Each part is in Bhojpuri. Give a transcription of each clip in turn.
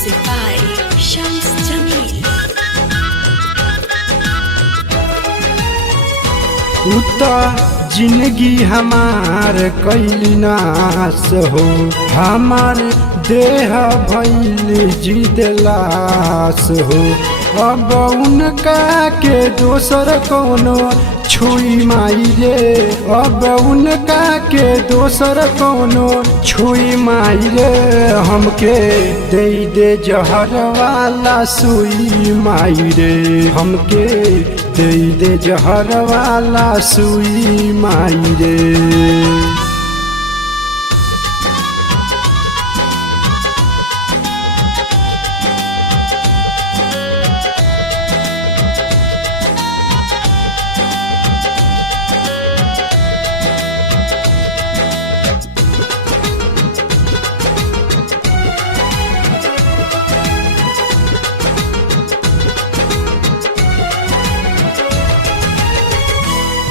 Music by Shams Jamil. उता जिंदगी हमार कैली नाश हो, हमार देह भइल जिदलास हो। अब उनका के दोसर कोनो छुई माई रे, अब उनका के दोसर कोनो छुई माई रे। हमके दे जहर वाला सुई माई रे, हमके दे जहर वाला सुई माई रे।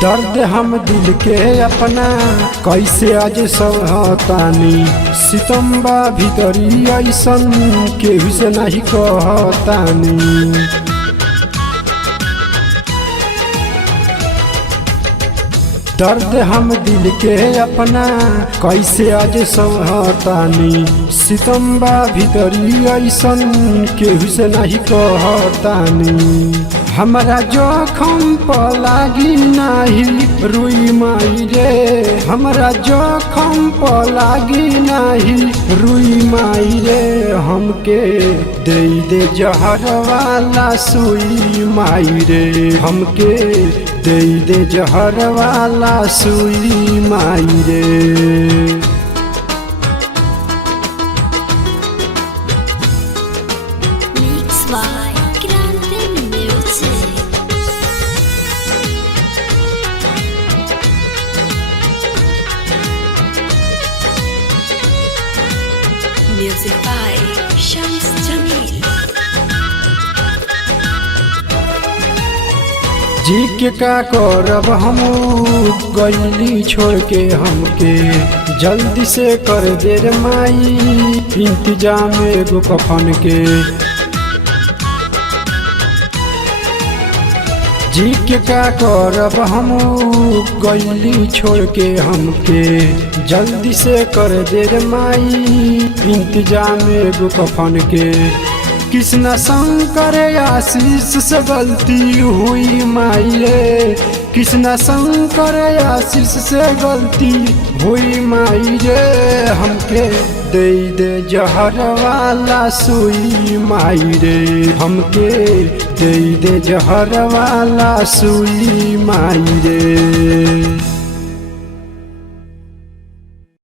दर्द हम दिल के अपना कैसे आज सहतानी, सितम्बा भीतरी ऐसन केहू से नहीं कहतानी। दर्द हम दिल के अपना कैसे आज सहतानी, सितम्बा भीतरी ऐसन केहू से नहीं कहतानी। हमरा जोखम पर लागी नाही रुई माई रे, हमरा जोखम पर लागी नाही रुई माई रे। हमके दे जहर वाला सुई माई रे, हमके दे जहर वाला सुई माई रे। Mix by Grande Music. Music by Shams Jamil. जी के का करब हम गईली छोड़ के, हमके जल्दी से कर दे रे माई इंतजाम एगो कफन के। जी के का करब हम गईली छोड़ के, हमके जल्दी से कर दे रे माई इंतजाम एगो कफन के। कृष्ण शंकर आशीष से गलती हुई माई रे, कृष्ण शंकर आशीष से गलती हुई माई रे। हमके दे जहर वाला सुई माई रे, हमके दे जहर वाला सुई माई रे।